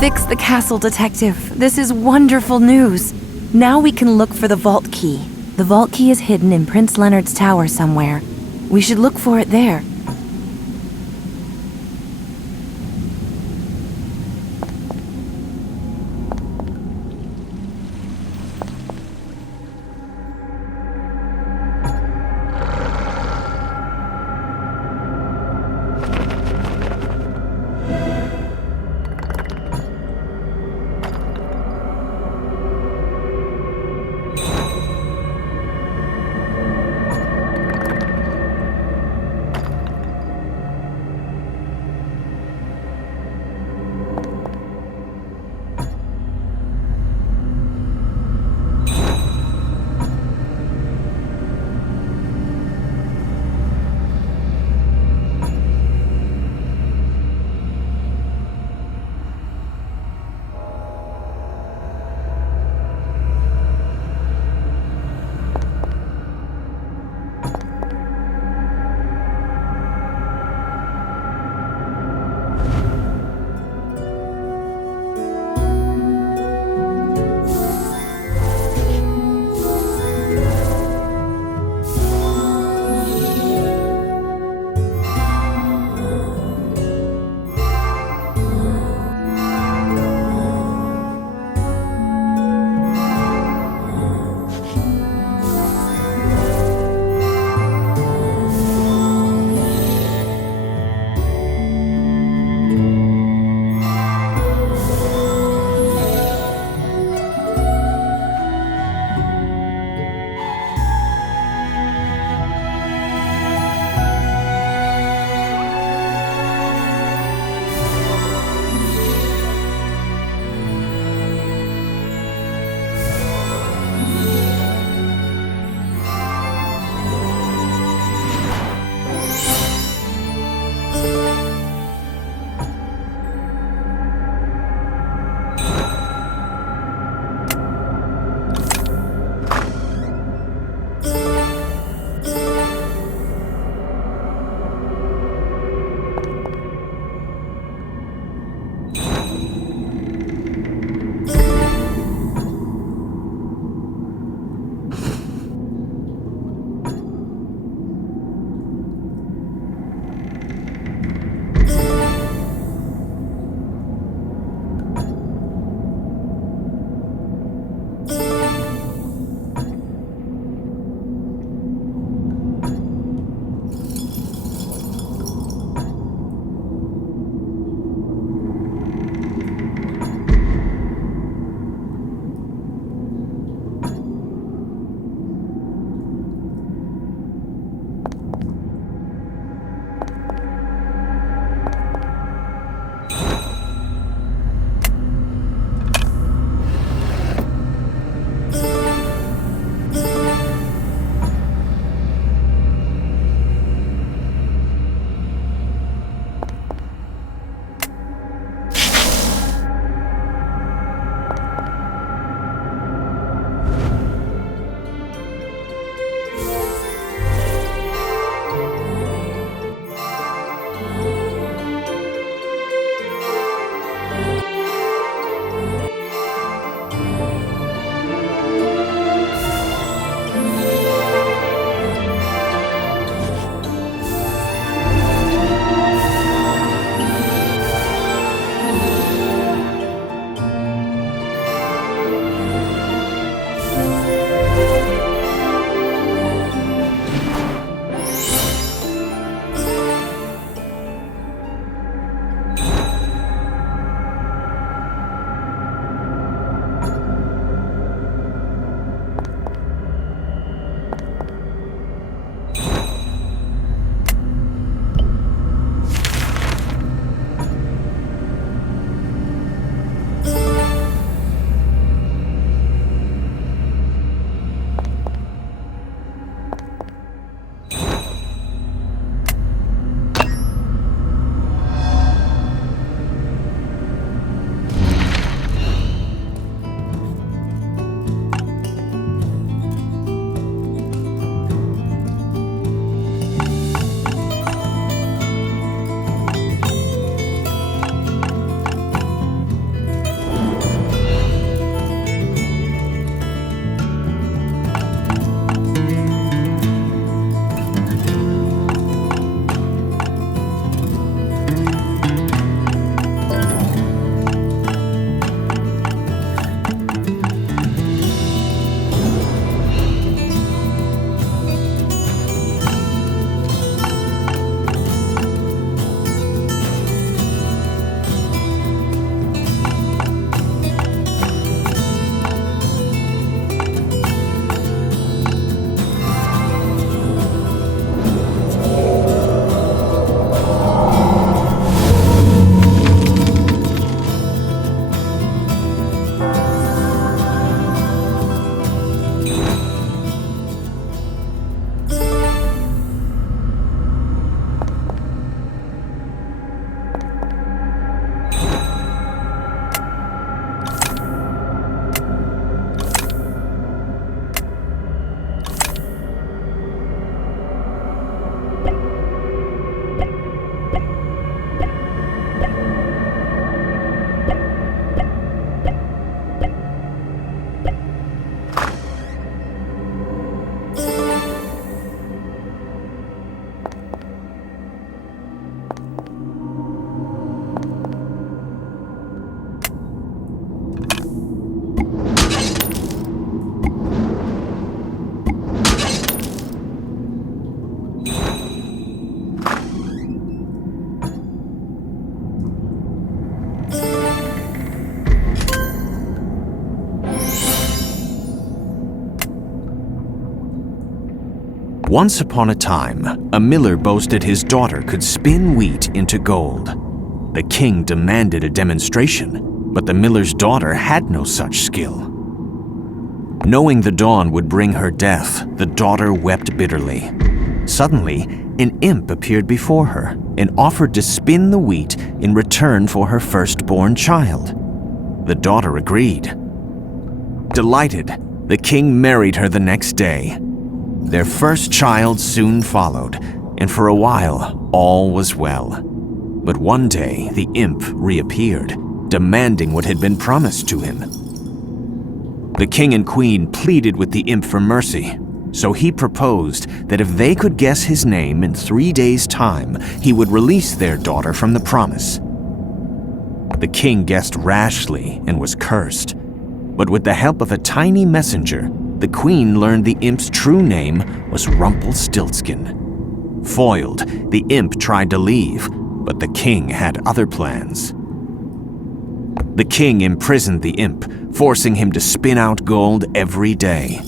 Fix the castle, Detective. This is wonderful news. Now we can look for the vault key. The vault key is hidden in Prince Leonard's tower somewhere. We should look for it there. Once upon a time, a miller boasted his daughter could spin wheat into gold. The king demanded a demonstration, but the miller's daughter had no such skill. Knowing the dawn would bring her death, the daughter wept bitterly. Suddenly, an imp appeared before her and offered to spin the wheat in return for her firstborn child. The daughter agreed. Delighted, the king married her the next day. Their first child soon followed, and for a while, all was well. But one day, the imp reappeared, demanding what had been promised to him. The king and queen pleaded with the imp for mercy, so he proposed that if they could guess his name in 3 days' time, he would release their daughter from the promise. The king guessed rashly and was cursed, but with the help of a tiny messenger, the queen learned the imp's true name was Rumpelstiltskin. Foiled, the imp tried to leave, but the king had other plans. The king imprisoned the imp, forcing him to spin out gold every day.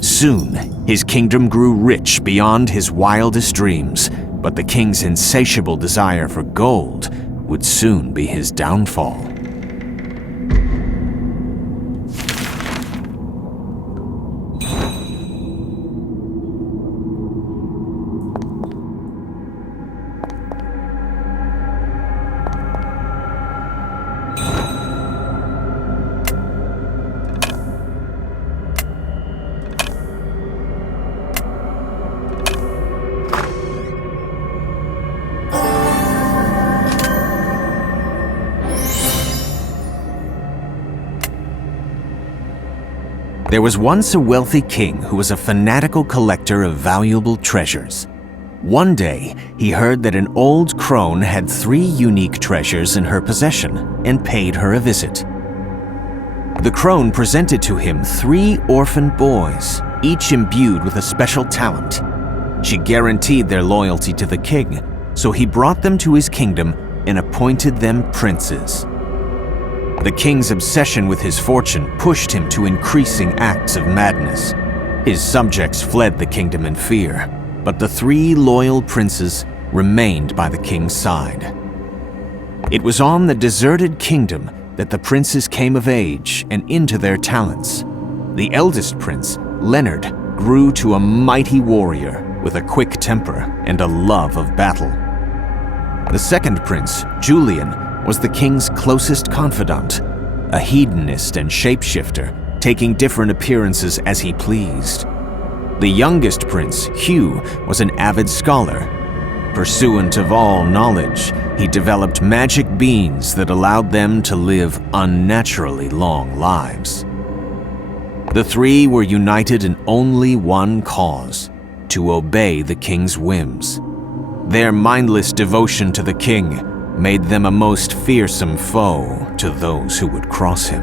Soon, his kingdom grew rich beyond his wildest dreams, but the king's insatiable desire for gold would soon be his downfall. There was once a wealthy king who was a fanatical collector of valuable treasures. One day, he heard that an old crone had 3 unique treasures in her possession and paid her a visit. The crone presented to him 3 orphan boys, each imbued with a special talent. She guaranteed their loyalty to the king, so he brought them to his kingdom and appointed them princes. The king's obsession with his fortune pushed him to increasing acts of madness. His subjects fled the kingdom in fear, but the 3 loyal princes remained by the king's side. It was on the deserted kingdom that the princes came of age and into their talents. The eldest prince, Leonard, grew to a mighty warrior with a quick temper and a love of battle. The second prince, Julian, was the king's closest confidant, a hedonist and shapeshifter, taking different appearances as he pleased. The youngest prince, Hugh, was an avid scholar. Pursuant of all knowledge, he developed magic beans that allowed them to live unnaturally long lives. The 3 were united in only one cause: to obey the king's whims. Their mindless devotion to the king made them a most fearsome foe to those who would cross him.